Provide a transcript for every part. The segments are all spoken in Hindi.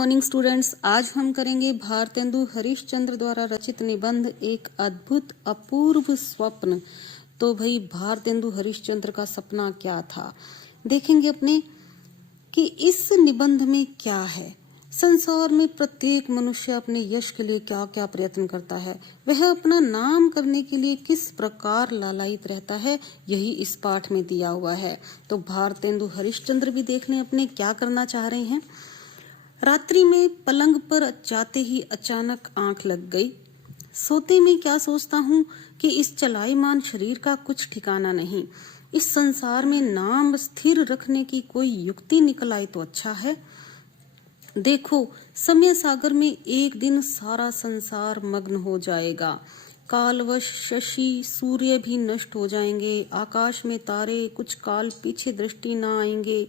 Morning students. आज हम करेंगे भारतेंदु हरिश्चंद्र द्वारा रचित निबंध एक अद्भुत अपूर्व स्वप्न। तो भाई भारतेंदु हरिश्चंद्र का सपना क्या था, देखेंगे अपने कि इस निबंध में क्या है। संसार में प्रत्येक मनुष्य अपने यश के लिए क्या क्या प्रयत्न करता है, वह अपना नाम करने के लिए किस प्रकार लालायित रहता है, यही इस पाठ में दिया हुआ है। तो भारतेंदु हरिश्चंद्र भी देख लें अपने क्या करना चाह रहे हैं। रात्रि में पलंग पर जाते ही अचानक आंख लग गई। सोते में क्या सोचता हूँ कि इस चलायमान शरीर का कुछ ठिकाना नहीं। इस संसार में नाम स्थिर रखने की कोई युक्ति निकल आई तो अच्छा है। देखो, समय सागर में एक दिन सारा संसार मग्न हो जाएगा। कालवश शशि सूर्य भी नष्ट हो जाएंगे। आकाश में तारे कुछ काल पीछे दृष्टि न आएंगे।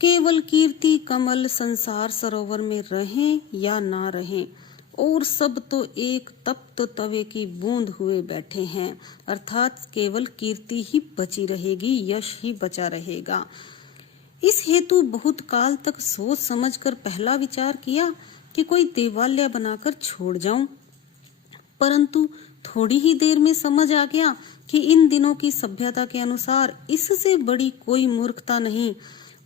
केवल कीर्ति कमल संसार सरोवर में रहें या ना रहें, और सब तो एक तप्त तवे की बूंद हुए बैठे हैं। अर्थात केवल कीर्ति ही बची रहेगी, यश ही बचा रहेगा। इस हेतु बहुत काल तक सोच समझकर पहला विचार किया कि कोई देवालय बनाकर छोड़ जाऊं, परंतु थोड़ी ही देर में समझ आ गया कि इन दिनों की सभ्यता के अनुसार इससे बड़ी कोई मूर्खता नहीं।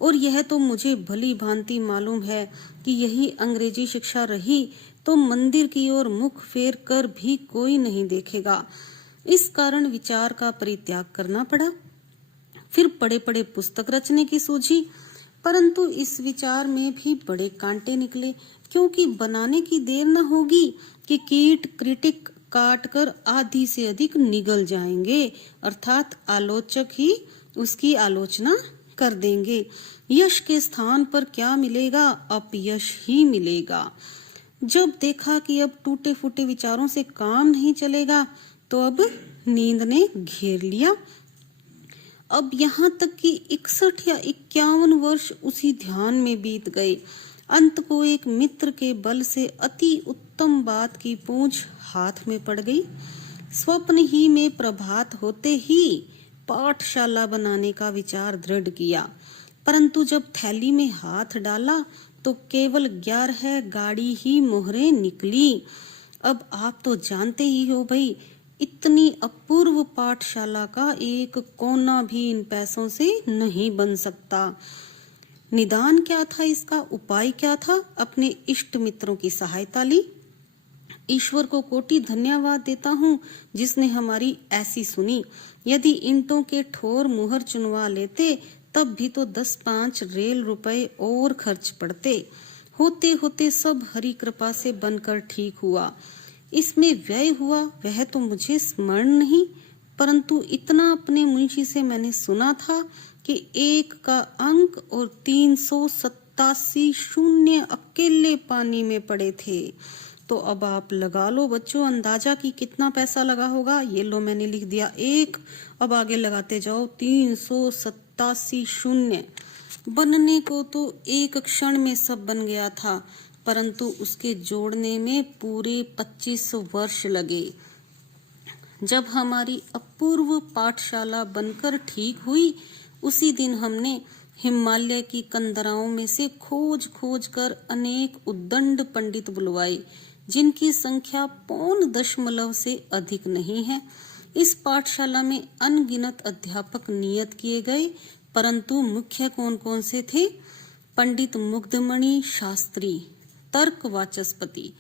और यह तो मुझे भली भांति मालूम है कि यही अंग्रेजी शिक्षा रही तो मंदिर की ओर मुख फेर कर भी कोई नहीं देखेगा। इस कारण विचार का परित्याग करना पड़ा। फिर पड़े पड़े पुस्तक रचने की सूझी, परंतु इस विचार में भी बड़े कांटे निकले, क्योंकि बनाने की देर न होगी कि कीट क्रिटिक काट कर आधी से अधिक निगल जाएंगे, अर्थात आलोचक ही उसकी आलोचना कर देंगे। यश के स्थान पर क्या मिलेगा, अपयश ही मिलेगा। जब देखा कि अब टूटे फूटे विचारों से काम नहीं चलेगा, तो अब नींद ने घेर लिया। अब यहाँ तक कि 61 या 51 वर्ष उसी ध्यान में बीत गए। अंत को एक मित्र के बल से अति उत्तम बात की पूंछ हाथ में पड़ गई। स्वप्न ही में प्रभात होते ही पाठशाला बनाने का विचार दृढ़ किया, परंतु जब थैली में हाथ डाला तो केवल 11 गाड़ी ही मोहरे निकली। अब आप तो जानते ही हो भाई, इतनी अपूर्व पाठशाला का एक कोना भी इन पैसों से नहीं बन सकता। निदान क्या था, इसका उपाय क्या था? अपने इष्ट मित्रों की सहायता ली। ईश्वर को कोटि धन्यवाद देता हूँ जिसने हमारी ऐसी सुनी। यदि ईंटों के ठोर मुहर चुनवा लेते तब भी तो 10-5 रेल रुपए और खर्च पड़ते। होते होते सब हरि कृपा से बनकर ठीक हुआ। इसमें व्यय हुआ वह तो मुझे स्मरण नहीं, परंतु इतना अपने मुंशी से मैंने सुना था कि 1 का अंक और 387 शून्य अकेले पानी में पड़े थे। तो अब आप लगा लो बच्चों अंदाजा कि कितना पैसा लगा होगा। ये लो मैंने लिख दिया 1, अब आगे लगाते जाओ 387 शून्य। बनने को तो एक क्षण में सब बन गया था, परंतु उसके जोड़ने में पूरे 25 वर्ष लगे। जब हमारी अपूर्व पाठशाला बनकर ठीक हुई, उसी दिन हमने हिमालय की कंदराओं में से खोज खोज कर अनेक उद्दंड पंडित बुलवाए, जिनकी संख्या 0.5 से अधिक नहीं है। इस पाठशाला में अनगिनत अध्यापक नियत किए गए, परंतु मुख्य कौन कौन से थे? पंडित मुग्धमणि शास्त्री तर्क वाचस्पति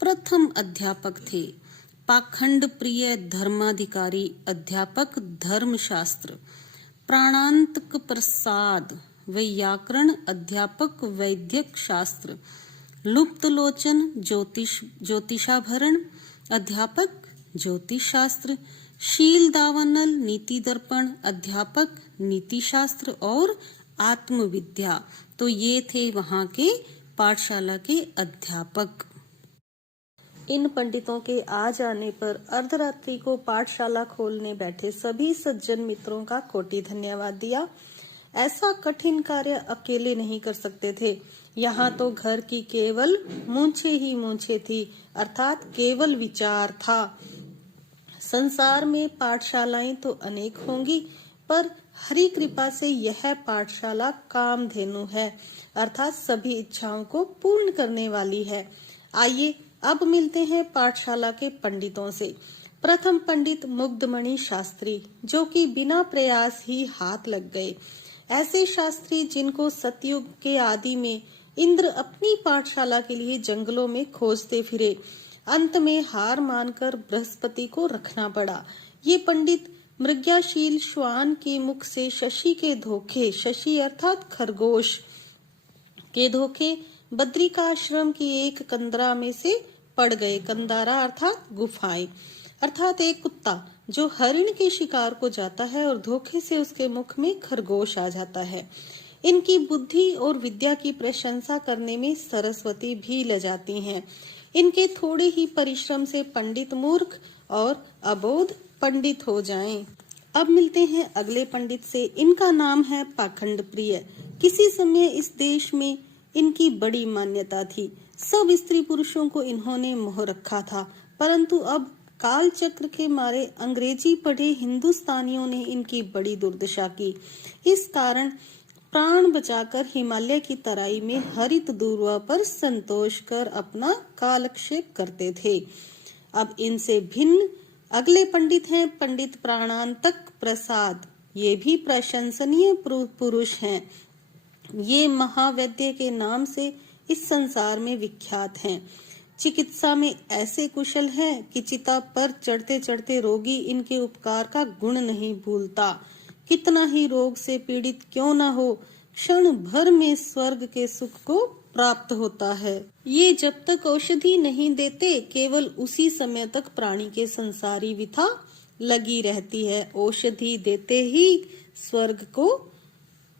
प्रथम अध्यापक थे। पाखंड प्रिय धर्माधिकारी अध्यापक धर्मशास्त्र। प्राणांतक प्रसाद वैयाकरण अध्यापक वैद्यक शास्त्र। लुप्तलोचन ज्योतिषाभरण अध्यापक ज्योतिष शास्त्र। शील दावानल नीति दर्पण अध्यापक नीति शास्त्र और आत्मविद्या। तो ये थे वहाँ के पाठशाला के अध्यापक। इन पंडितों के आ जाने पर अर्धरात्रि को पाठशाला खोलने बैठे सभी सज्जन मित्रों का कोटि धन्यवाद दिया। ऐसा कठिन कार्य अकेले नहीं कर सकते थे। यहाँ तो घर की केवल मूंछे ही मूंछे थी, अर्थात केवल विचार था। संसार में पाठशालाएं तो अनेक होंगी, पर हरि कृपा से यह पाठशाला कामधेनु है, अर्थात सभी इच्छाओं को पूर्ण करने वाली है। आइए अब मिलते हैं पाठशाला के पंडितों से। प्रथम पंडित मुग्धमणि शास्त्री, जो कि बिना प्रयास ही हाथ लग गए। ऐसे शास्त्री जिनको सतयुग के आदि में इंद्र अपनी पाठशाला के लिए जंगलों में खोजते फिरे, अंत में हार मानकर बृहस्पति को रखना पड़ा। ये पंडित मृग्याशील श्वान के मुख से शशि के धोखे, शशि अर्थात खरगोश के धोखे बद्रिकाश्रम की एक कंदरा में से पड़ गए। कंदारा अर्थात गुफाएं, अर्थात एक कुत्ता जो हरिण के शिकार को जाता है और धोखे से उसके मुख में खरगोश आ जाता है। इनकी बुद्धि और विद्या की प्रशंसा करने में सरस्वती भी लजाती हैं। इनके थोड़े ही परिश्रम से पंडित मूर्ख और अबोध पंडित हो जाएं। अब मिलते हैं अगले पंडित से। इनका नाम है पाखंड प्रिय। किसी समय इस देश में इनकी बड़ी मान्यता थी। सब स्त्री पुरुषों को इन्होंने मोह रखा था, परंतु अब काल चक्र के मारे अंग्रेजी पढ़े हिंदुस्तानियों ने इनकी बड़ी दुर्दशा की। इस कारण प्राण बचाकर हिमालय की तराई में हरित दूर्वा पर संतोष कर अपना कालक्षेप करते थे। अब इनसे भिन्न अगले पंडित हैं पंडित प्राणांतक प्रसाद। ये भी प्रशंसनीय पुरुष हैं। ये महावैद्य के नाम से इस संसार में विख्यात हैं। चिकित्सा में ऐसे कुशल हैं कि चिता पर चढ़ते चढ़ते रोगी इनके उपकार का गुण नहीं भूलता। कितना ही रोग से पीड़ित क्यों न हो, क्षण भर में स्वर्ग के सुख को प्राप्त होता है। ये जब तक औषधि नहीं देते, केवल उसी समय तक प्राणी के संसारी विथा लगी रहती है। औषधि देते ही स्वर्ग को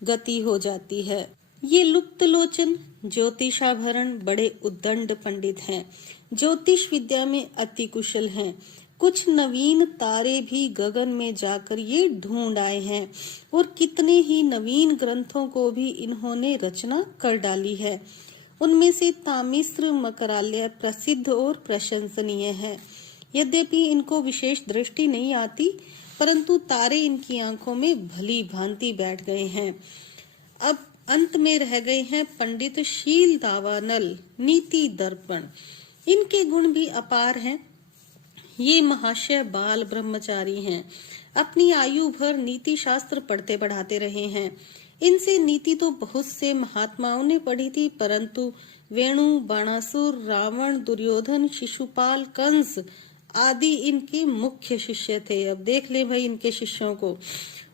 गति हो जाती है। ये लुप्त लोचन ज्योतिषाभरण बड़े उद्दंड पंडित हैं। ज्योतिष विद्या में अति कुशल हैं। कुछ नवीन तारे भी गगन में जाकर ये ढूंढ आए हैं और कितने ही नवीन ग्रंथों को भी इन्होंने रचना कर डाली है। उनमें से तामिस्र मकरालय प्रसिद्ध और प्रशंसनीय है। यद्यपि इनको विशेष दृष्टि नहीं आती, परंतु तारे इनकी आंखों में भली भांति बैठ गए हैं। अब अंत में रह गए हैं पंडित शील दावानल नीति दर्पण। इनके गुण भी अपार हैं। ये महाशय बाल ब्रह्मचारी हैं। अपनी आयु भर नीति शास्त्र पढ़ते पढ़ाते रहे हैं। इनसे नीति तो बहुत से महात्माओं ने पढ़ी थी, परंतु वेणु, बाणासुर, रावण, दुर्योधन, शिशुपाल, कंस आदि इनके मुख्य शिष्य थे। अब देख ले भाई इनके शिष्यों को।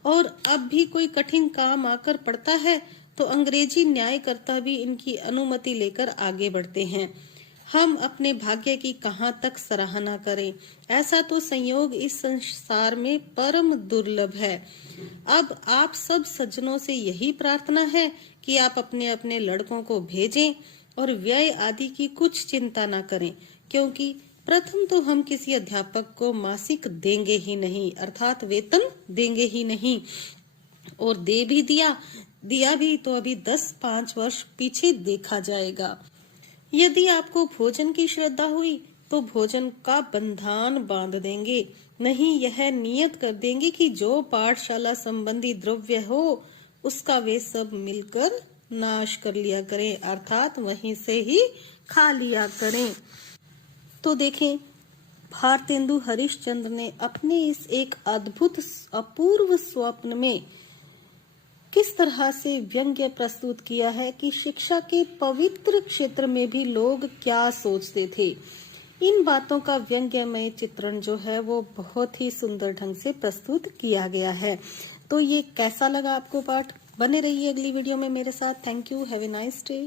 और अब भी कोई कठिन काम आकर पड़ता है तो अंग्रेजी न्यायकर्ता भी इनकी अनुमति लेकर आगे बढ़ते हैं। हम अपने भाग्य की कहाँ तक सराहना करें। ऐसा तो संयोग इस संसार में परम दुर्लभ है। अब आप सब सज्जनों से यही प्रार्थना है कि आप अपने अपने लड़कों को भेजें और व्यय आदि की कुछ चिंता न करें, क्योंकि प्रथम तो हम किसी अध्यापक को मासिक देंगे ही नहीं, अर्थात वेतन देंगे ही नहीं, और दे भी दिया भी तो अभी 10-5 वर्ष पीछे देखा जाएगा। यदि आपको भोजन की श्रद्धा हुई तो भोजन का बंधान बांध देंगे, नहीं यह नियत कर देंगे कि जो पाठशाला संबंधी द्रव्य हो उसका वे सब मिलकर नाश कर लिया करें, अर्थात वहीं से ही खा लिया करें। तो देखें, भारतेंदु हरिश्चंद्र ने अपने इस एक अद्भुत अपूर्व स्वप्न में किस तरह से व्यंग्य प्रस्तुत किया है कि शिक्षा के पवित्र क्षेत्र में भी लोग क्या सोचते थे। इन बातों का व्यंग्यमय चित्रण जो है वो बहुत ही सुंदर ढंग से प्रस्तुत किया गया है। तो ये कैसा लगा आपको पाठ? बने रहिए अगली वीडियो में मेरे साथ। Thank you. Have a nice day.